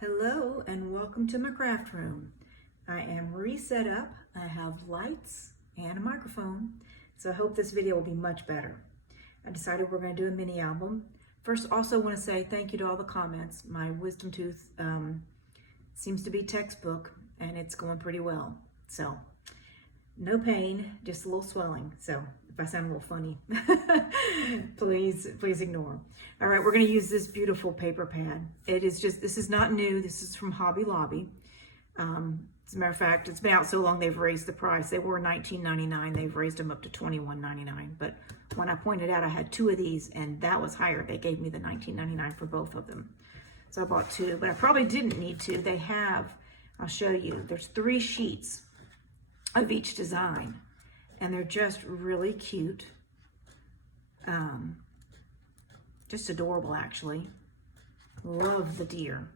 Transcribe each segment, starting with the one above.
Hello and welcome to my craft room. I am reset up. I have lights and a microphone, so I hope this video will be much better. I decided we're going to do a mini album. First, also want to say thank you to all the comments. My wisdom tooth seems to be textbook and it's going pretty well. So, no pain, just a little swelling. So, if I sound a little funny, please ignore. All right, we're going to use this beautiful paper pad. This is not new. This is from Hobby Lobby. As a matter of fact, it's been out so long they've raised the price. They were $19.99. They've raised them up to $21.99. But when I pointed out I had two of these and that was higher, they gave me the $19.99 for both of them. So I bought two, but I probably didn't need to. They have, I'll show you, there's 3 sheets of each design and they're just really cute. Just adorable, actually. Love the deer.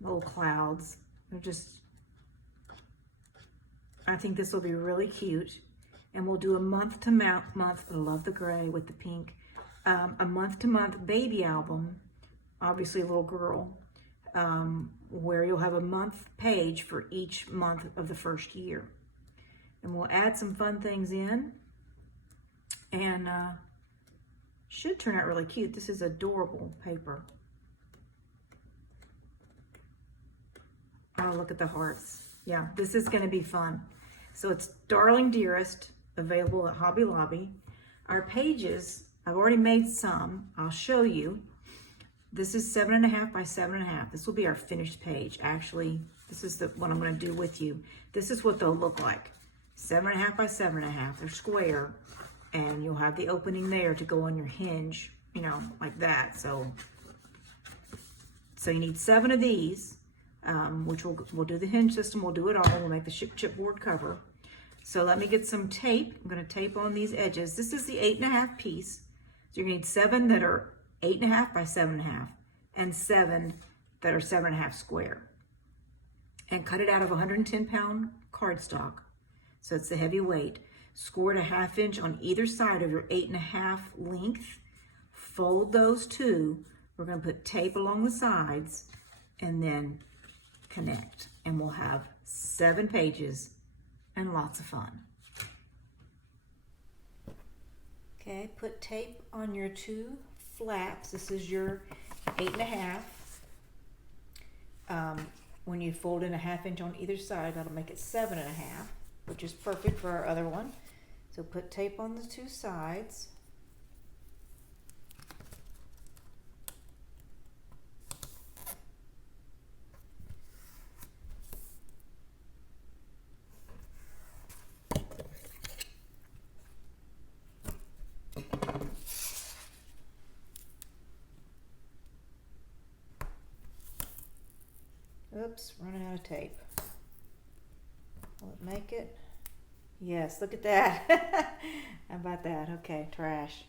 Little clouds. They're just, I think this will be really cute. And we'll do a month to month, I love the gray with the pink, a month to month baby album, obviously a little girl, where you'll have a month page for each month of the first year. And we'll add some fun things in and should turn out really cute. This is adorable paper. Oh, look at the hearts. Yeah, this is going to be fun. So it's Darling Dearest, available at Hobby Lobby. Our pages, I've already made some. I'll show you. This is 7.5 by 7.5. This will be our finished page. Actually, this is what I'm going to do with you. This is what they'll look like. 7.5 by 7.5. They're square, and you'll have the opening there to go on your hinge, you know, like that. So you need 7 of these, which we'll do the hinge system. We'll do it all. We'll make the chipboard cover. So let me get some tape. I'm going to tape on these edges. This is the 8.5 piece. So you're going to need 7 that are 8.5 by 7.5 and 7 that are 7.5 square. And cut it out of 110-pound cardstock. So it's the heavy weight. Score it a 1/2 inch on either side of your 8.5 length. Fold those two. We're going to put tape along the sides and then connect. And we'll have 7 pages and lots of fun. Okay, put tape on your 2 flaps. This is your 8.5. When you fold in a 1/2 inch on either side, that'll make it 7.5, which is perfect for our other one. So put tape on the 2 sides. Oops, running out of tape. Will it make it? Yes, look at that. How about that? Okay, trash.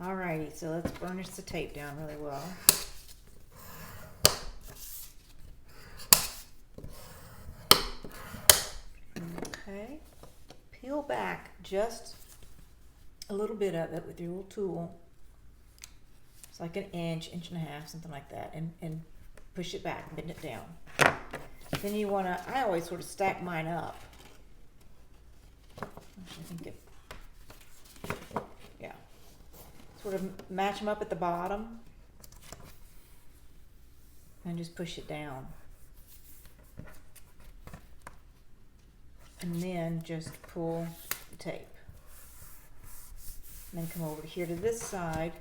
Alrighty, so let's burnish the tape down really well. Okay, peel back just a little bit of it with your little tool. It's like an inch, 1.5 inches, something like that, and push it back, bend it down. Then you want to, I always sort of stack mine up. I think it, yeah. Sort of match them up at the bottom and just push it down. And then just pull the tape. And then come over here to this side.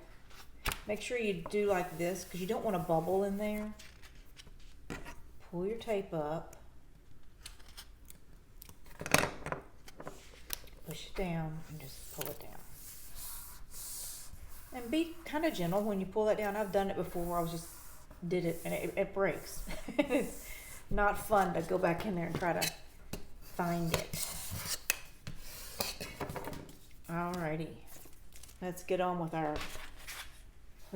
Make sure you do like this because you don't want a bubble in there. Pull your tape up. Push it down and just pull it down. And be kind of gentle when you pull that down. I've done it before. Did it and it breaks. It's not fun to go back in there and try to find it. Alrighty. Let's get on with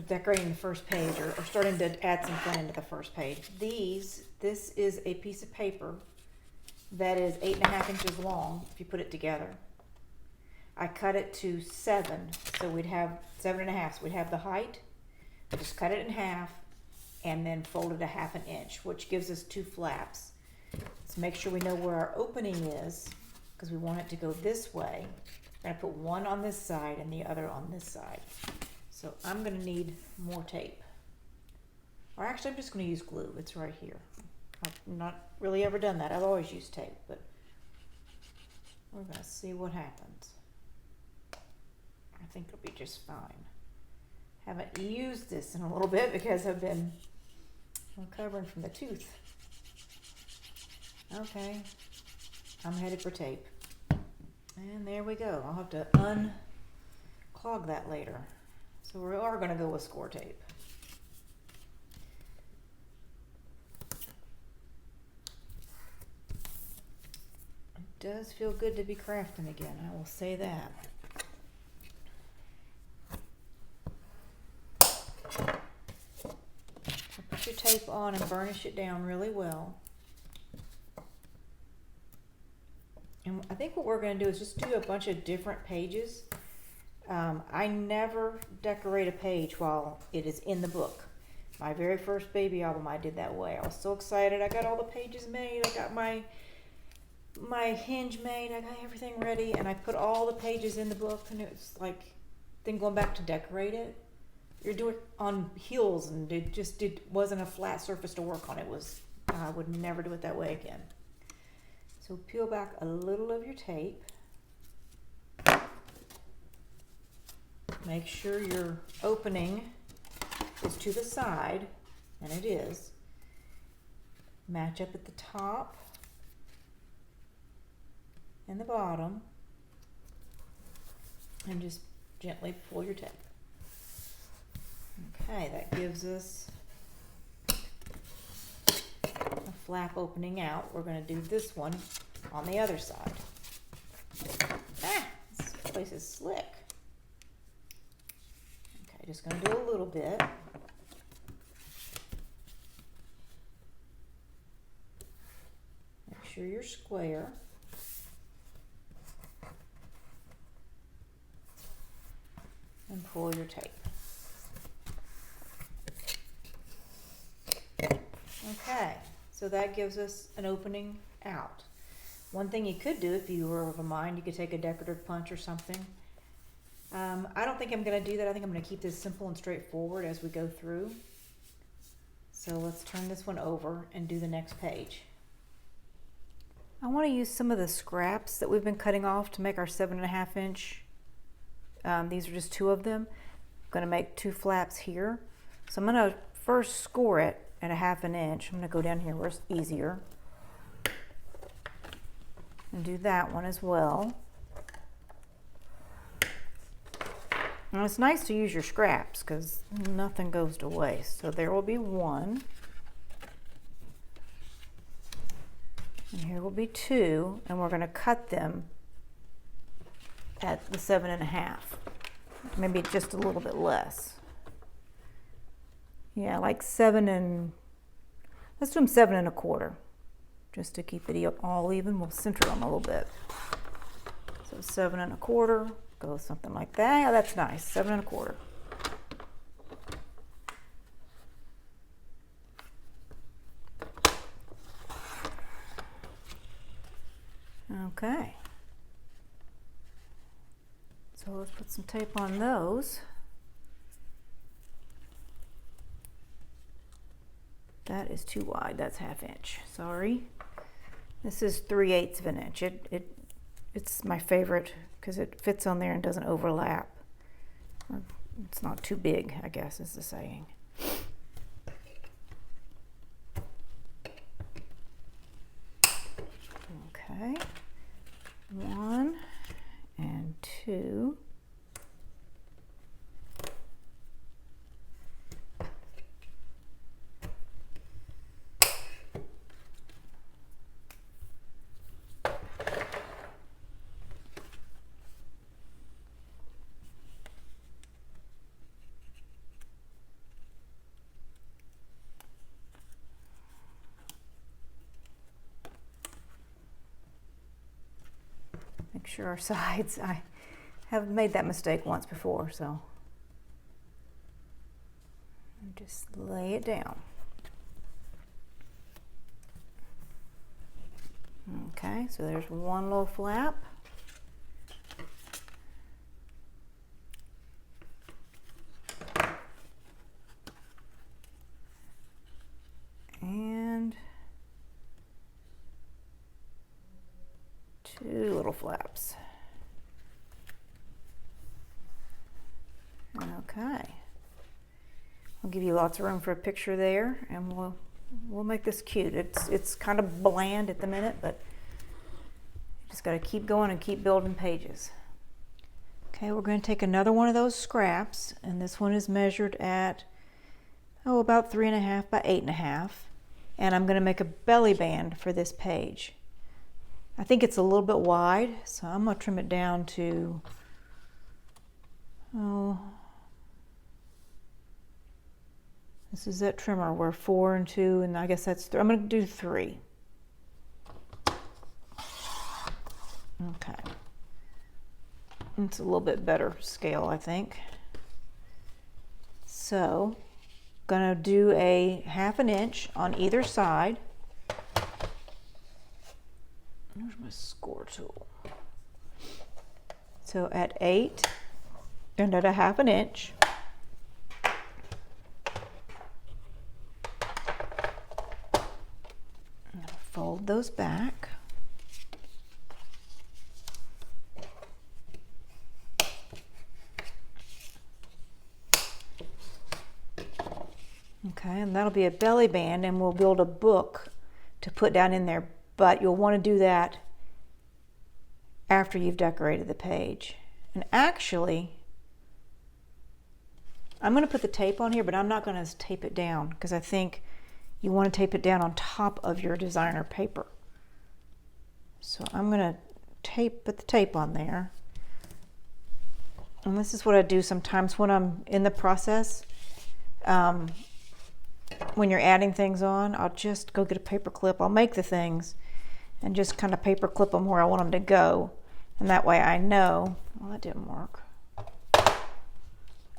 decorating the first page or starting to add some fun into the first page. This is a piece of paper that is 8.5 inches long if you put it together. I cut it to 7, so we'd have 7.5. So we'd have the height. I just cut it in half and then folded a 1/2 inch, which gives us 2 flaps. Let's make sure we know where our opening is, because we want it to go this way. We're going to put one on this side and the other on this side. So I'm going to need more tape. Or actually, I'm just going to use glue. It's right here. I've not really ever done that. I've always used tape, but we're going to see what happens. I think it'll be just fine. Haven't used this in a little bit because I've been recovering from the tooth. Okay, I'm headed for tape. And there we go. I'll have to unclog that later. So we are going to go with score tape. It does feel good to be crafting again, I will say that. Put your tape on and burnish it down really well. And I think what we're going to do is just do a bunch of different pages. I never decorate a page while it is in the book. My very first baby album, I did that way. I was so excited. I got all the pages made. I got my hinge made. I got everything ready. And I put all the pages in the book. And it was like, then going back to decorate it, you're doing it on heels. And it wasn't a flat surface to work on. I would never do it that way again. So peel back a little of your tape. Make sure your opening is to the side, and it is. Match up at the top and the bottom, and just gently pull your tape. Okay, that gives us a flap opening out. We're going to do this one on the other side. This place is slick. Okay, just going to do a little bit. Make sure you're square. And pull your tape. Okay, so that gives us an opening out. One thing you could do, if you were of a mind, you could take a decorative punch or something. I don't think I'm going to do that. I think I'm going to keep this simple and straightforward as we go through. So let's turn this one over and do the next page. I want to use some of the scraps that we've been cutting off to make our 7.5 inch. These are just 2 of them. I'm going to make 2 flaps here. So I'm going to first score it at a 1/2 inch. I'm going to go down here where it's easier and do that one as well. And it's nice to use your scraps because nothing goes to waste. So there will be 1. And here will be 2. And we're going to cut them at the 7.5. Maybe just a little bit less. Yeah, like 7 and, let's do them 7 1/4. Just to keep it all even. We'll center them a little bit. So 7 1/4. Go something like that. Yeah, that's nice. 7 1/4. Okay. So let's put some tape on those. That is too wide. That's 1/2 inch. Sorry. This is 3/8 of an inch. It's my favorite because it fits on there and doesn't overlap. It's not too big, I guess is the saying. Okay. 1 and 2. Make sure our sides, I have made that mistake once before, so just lay it down. Okay, so there's one little flap. And two little flaps. Okay. I'll give you lots of room for a picture there, and we'll make this cute. It's kind of bland at the minute, but you just got to keep going and keep building pages. Okay, we're going to take another one of those scraps, and this one is measured at about 3.5 by 8.5, and I'm going to make a belly band for this page. I think it's a little bit wide, so I'm going to trim it down to this is that trimmer where 4 and 2, and I guess that's 3. I'm going to do 3. Okay. It's a little bit better scale, I think. So, gonna do a 1/2 inch on either side. Where's my score tool? So at 8 and at a 1/2 inch. Fold those back. Okay, and that'll be a belly band, and we'll build a book to put down in there, but you'll want to do that after you've decorated the page. And actually, I'm going to put the tape on here, but I'm not going to tape it down because I think you want to tape it down on top of your designer paper. So I'm going to put the tape on there. And this is what I do sometimes when I'm in the process. When you're adding things on, I'll just go get a paper clip. I'll make the things and just kind of paper clip them where I want them to go. And that way I know, well, that didn't work.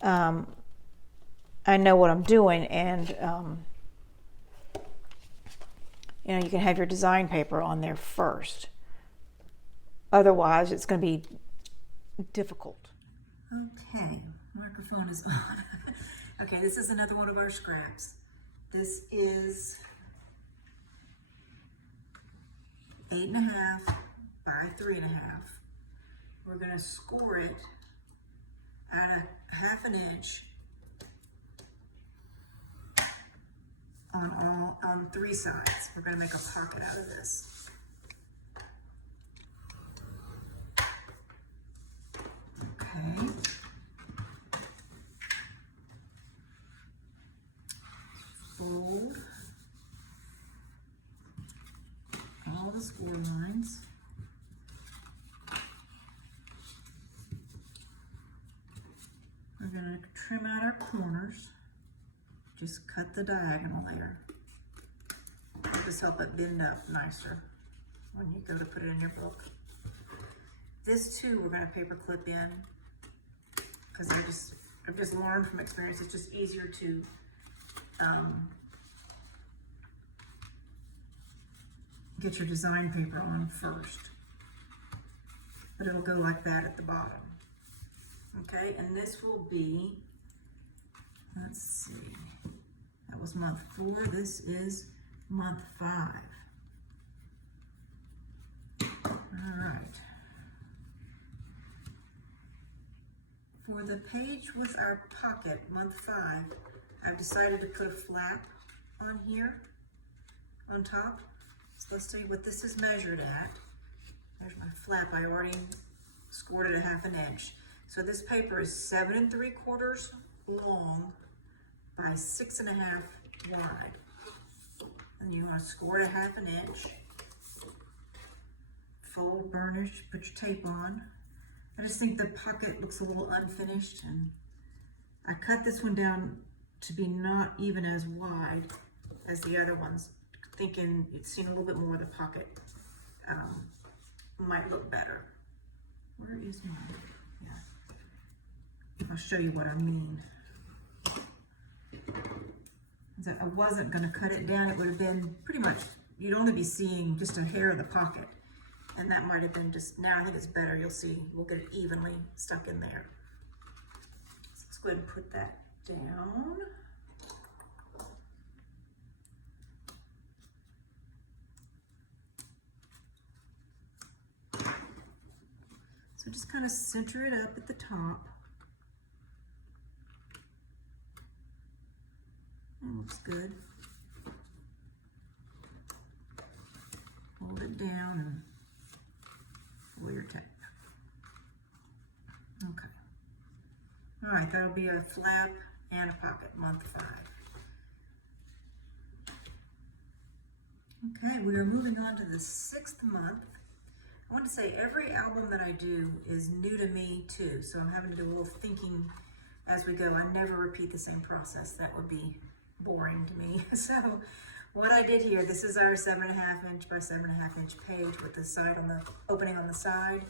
I know what I'm doing, and you know, you can have your design paper on there first. Otherwise, it's going to be difficult. Okay, microphone is on. Okay, this is another one of our scraps. This is 8.5 by 3.5. We're going to score it at a 1/2 inch on 3 sides. We're going to make a pocket out of this. Okay. Fold all the score lines. We're going to trim out our corners. Just cut the diagonal there. It'll just help it bend up nicer when you go to put it in your book. This too we're going to paper clip in because I've just learned from experience it's just easier to get your design paper on first. But it'll go like that at the bottom. Okay, and this will be, let's see, that was month 4, this is month 5. All right. For the page with our pocket, month 5, I've decided to put a flap on here, on top. So let's see what this is measured at. There's my flap, I already scored it at 1/2 inch. So this paper is 7 3/4 long by 6.5 wide. And you want to score it at 1/2 inch. Fold, burnish, put your tape on. I just think the pocket looks a little unfinished, and I cut this one down to be not even as wide as the other ones, thinking it's seen a little bit more of the pocket might look better. Where is mine? Yeah. I'll show you what I mean. I wasn't going to cut it down. It would have been pretty much, you'd only be seeing just a hair of the pocket. And that might have been just, now I think it's better. You'll see, we'll get it evenly stuck in there. So let's go ahead and put that down. So just kind of center it up at the top. That looks good. Hold it down and pull your tape. Okay. All right, that'll be a flap and a pocket, month 5. Okay, we are moving on to the 6th month. I want to say every album that I do is new to me too, so I'm having to do a little thinking as we go. I never repeat the same process. That would be boring to me. So what I did here, this is our 7.5 inch by 7.5 inch page with the side on the opening on the side.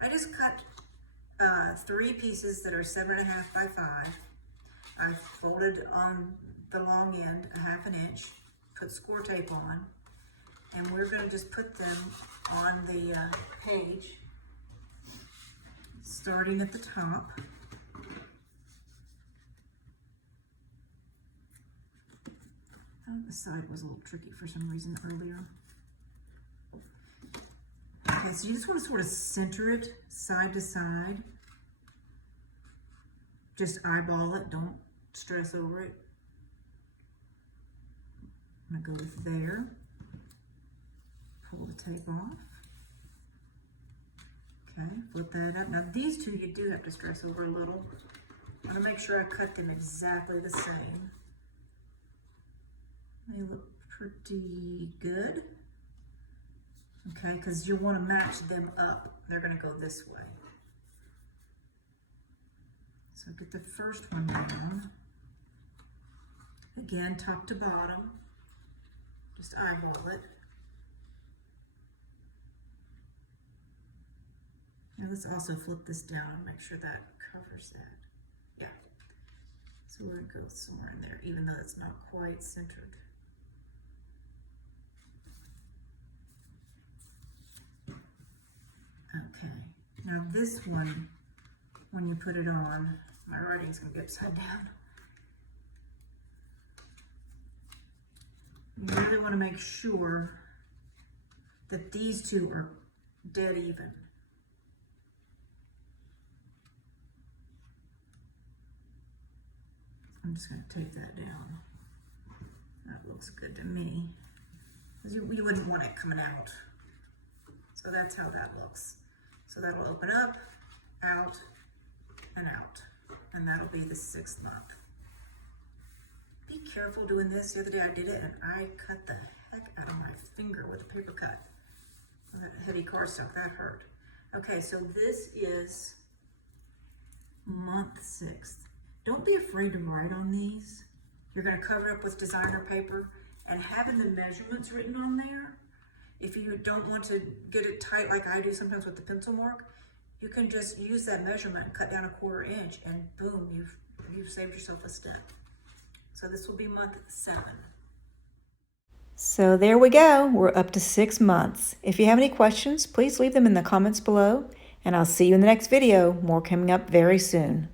I just cut 3 pieces that are 7.5 by 5. I folded on the long end 1/2 inch, put score tape on, and we're going to just put them on the page, starting at the top. The side was a little tricky for some reason earlier. Okay, so you just want to sort of center it side to side. Just eyeball it, don't stress over it. I'm going to go with there. Pull the tape off. Okay, flip that up. Now these two you do have to stress over a little. I want to make sure I cut them exactly the same. They look pretty good. Okay, because you want to match them up. They're going to go this way. So get the first one down. Again, top to bottom. Just eyeball it. Now let's also flip this down and make sure that covers that. Yeah. So we're going to go somewhere in there, even though it's not quite centered. Okay. Now this one, when you put it on, my writing's going to be upside down. You really want to make sure that these two are dead even. I'm just going to tape that down. That looks good to me. Because you wouldn't want it coming out. So that's how that looks. So that'll open up, out, and out. And that'll be the 6th month. Be careful doing this. The other day I did it and I cut the heck out of my finger with a paper cut. That heavy cardstock, that hurt. Okay, so this is month 6. Don't be afraid to write on these. You're going to cover it up with designer paper, and having the measurements written on there, if you don't want to get it tight like I do sometimes with the pencil mark, you can just use that measurement and cut down 1/4 inch, and boom, you've saved yourself a step. So this will be month 7. So there we go. We're up to 6 months. If you have any questions, please leave them in the comments below, and I'll see you in the next video. More coming up very soon.